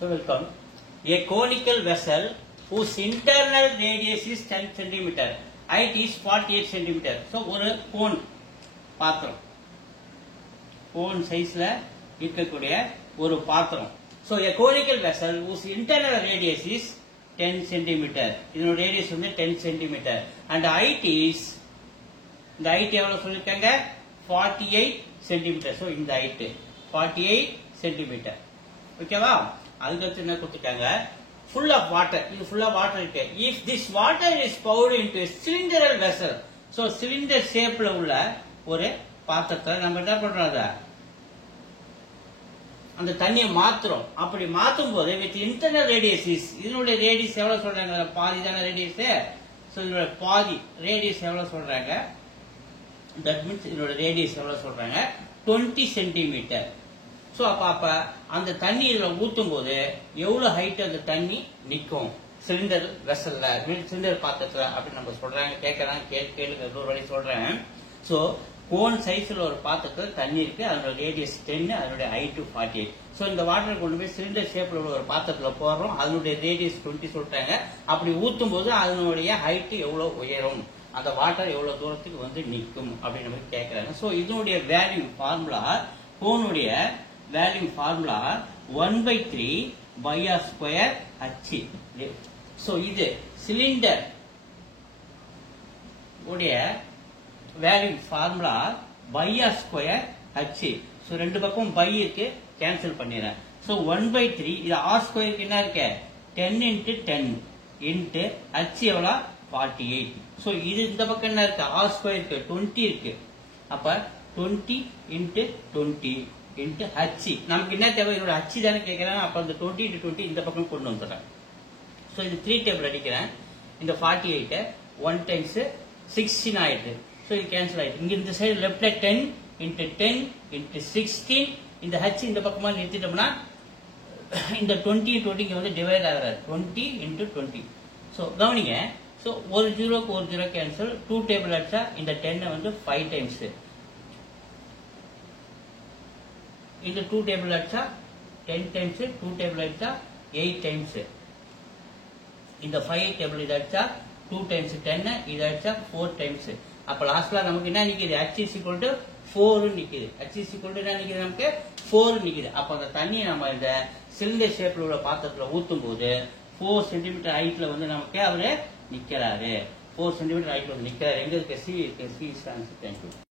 So welcome. A conical vessel whose internal radius is 10 centimeter, height is 48 centimeter. So ஒரு cone பாத்திரம், cone சைஸ்ல இருக்கக்கூடிய ஒரு பாத்திரம். So a conical vessel whose internal radius is 10 centimeter. இதனோட radius வந்து 10 centimeter and height is, இந்த height எவ்வளவு சொல்லிருக்காங்க, 48 centimeter. So இந்த height 48 centimeter. ஓகேவா? அதுக்கு என்ன கொடுத்துட்டாங்க, full of water. இது full of water இருக்கு. If this water is poured into a cylindrical vessel, so cylinder shapeல உள்ள ஒரு பாத்திரத்தை நம்ம என்ன பண்றோம், அந்த தண்ணியை மாத்துறோம். அப்படி மாத்தும் போது வித் இன்டர்னல் ரேடியஸ், இதனுடைய ரேடியஸ் எவ்வளவு சொல்றாங்க, பாதி தான ரேடியஸ். சோ இதோட பாதி ரேடியஸ் எவ்வளவு சொல்றாங்க, தட் மீன்ஸ் இதோட ரேடியஸ் எவ்வளவு சொல்றாங்க, 20 சென்டிமீட்டர். சோ அப்ப அந்த தண்ணி இதுல ஊத்தும் போது எவ்வளவு ஹைட் அந்த தண்ணி நிக்கும் சிலிண்டர் வெசல்ல, சிலிண்டர் பாத்திரத்துல அப்படின்னு நம்ம சொல்றாங்க. கேட்கறாங்க, கேளுங்க, ஒரு வழி சொல்றேன். சோ கோன் சைஸ்ல ஒரு பாத்திரத்துல தண்ணி இருக்கு, அதோட ரேடியஸ் 10, அதனுடைய ஹைட் 48. சோ இந்த வாட்டர் கொண்டு போய் சிலிண்டர் ஷேப்ல உள்ள ஒரு பாத்திரத்துல போடுறோம், அதனுடைய ரேடியஸ் 20 சொல்றாங்க. அப்படி ஊத்தும் போது அதனுடைய ஹைட் எவ்வளவு உயரும், அந்த வாட்டர் எவ்வளவு தூரத்துக்கு வந்து நிக்கும் அப்படின்னு நம்ம கேட்கறாங்க. சோ இதனுடைய வேல்யூ ஃபார்முலா, கோனுடைய value formula 1/3 r square h. So இது சிலிண்டர் உடைய value formula r square h. So ரெண்டு பக்கம் பை இருக்கு, கேன்சல் பண்ணிடுறேன். சோ 1/3, இது r ஸ்கொயருக்கு என்ன இருக்கு, 10 into 10 into h எவ்வளவு, 48. சோ இது இந்த பக்கம் என்ன இருக்கு, r ஸ்கொயருக்கு 20 இருக்கு. அப்ப 20 into 20 into h. நமக்கு என்ன தேவை, என்னோட h தானே கேட்கிறேன். அப்ப அந்த 20 into 20 இந்த பக்கம் கொண்டு வந்துடுறேன். சோ இது 3 டேபிள் அடிக்கிறேன். இந்த 48 1 times 16 ஆயிடுது. சோ இது கேன்சல் ஆயிடுது. இங்க இந்த சைடு லெஃப்ட்ல 10 into 10 into 16, இந்த h இந்த பக்கமா நிறுத்திட்டோம்னா இந்த 20 20 வந்து டிவைட் ஆகுறாரு, 20 into 20. சோ கவனிங்க, சோ ஒரு ஜீரோக்கு ஒரு ஜீரோ கேன்சல். 2 டேபிள் அடிச்சா இந்த 10 வந்து 5 டைம்ஸ், இந்த 2 டேபிள் அடிச்சா 10 டைம்ஸ், 2 டேபிள் அடிச்சா 8 டைம்ஸ், இந்த 5 டேபிள் இதை அடிச்சா 2 டைம்ஸ் 10, இதை அடிச்சா 4 டைம்ஸ். அப்ப லாஸ்ட்ல நமக்கு என்ன நிக்குது, h is equal to 4 நிக்குது. h is equal to என்ன நிக்குது, நமக்கு 4 நிக்குது. அப்ப அந்த தண்ணியை நம்ம இந்த சிலிண்டர் ஷேப்ல உள்ள பாத்திரத்துல ஊத்தும் போது 4 சென்டிமீட்டர் ஹைட்ல வந்து நமக்கு அவரு நிக்கிறாரு. 4 சென்டிமீட்டர் ஹைட்ல வந்து நிக்கிறாரு. எங்க இருக்கு, சி இருக்கு. C is answer. தேங்க்யூ.